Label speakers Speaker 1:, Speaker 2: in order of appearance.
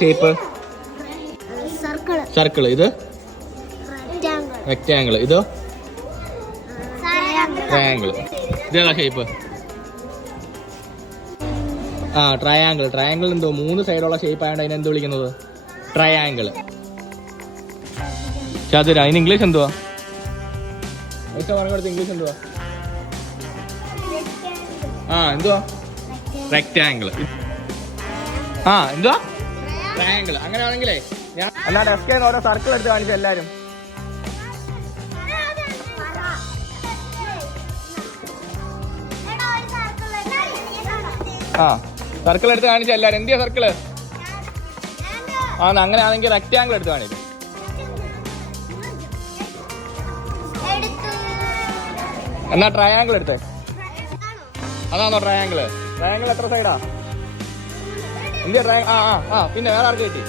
Speaker 1: Shape
Speaker 2: circle
Speaker 1: circle ഇത്?
Speaker 2: Rectangle
Speaker 1: ഇതോ? Triangle ഇതേതാ ഷേപ്പ് ആ ട്രയാങ്കിൾ ട്രയാങ്കിൾ എന്തോ? മൂന്ന് സൈഡുള്ള ഷേപ്പ് ആയതുകൊണ്ട് അതിനെന്ത് വിളിക്കുന്നത്? ട്രയാങ്കിൾ ചതുര. അതിന് ഇംഗ്ലീഷ് എന്തുവാ? പറഞ്ഞു കൊടുത്ത ഇംഗ്ലീഷ് എന്തുവാ? ആ എന്തുവാ? റെക്റ്റാങ്കിൾ ആ എന്തുവാ? ട്രയാങ്കിൾ അങ്ങനെയാണെങ്കിലേ ഞാൻ എന്നാ ഡെസ്കേന്ന് ഓരോ സർക്കിൾ എടുത്ത് കാണിച്ചു എല്ലാരും. ആ സർക്കിൾ എടുത്ത് കാണിച്ചു എല്ലാരും. എന്തിയാ സർക്കിൾ ആ അങ്ങനെ ആണെങ്കിൽ റെക്റ്റാങ്കിൾ എടുത്ത് കാണിക്കും. എന്നാ ട്രയാങ്കിൾ എടുത്തേ? അതാണോ ട്രയാങ്കിൾ ട്രയാങ്കിൾ എത്ര സൈഡാ ആ ആ ആ പിന്നെ വേറെ ആർക്ക് കിട്ടി?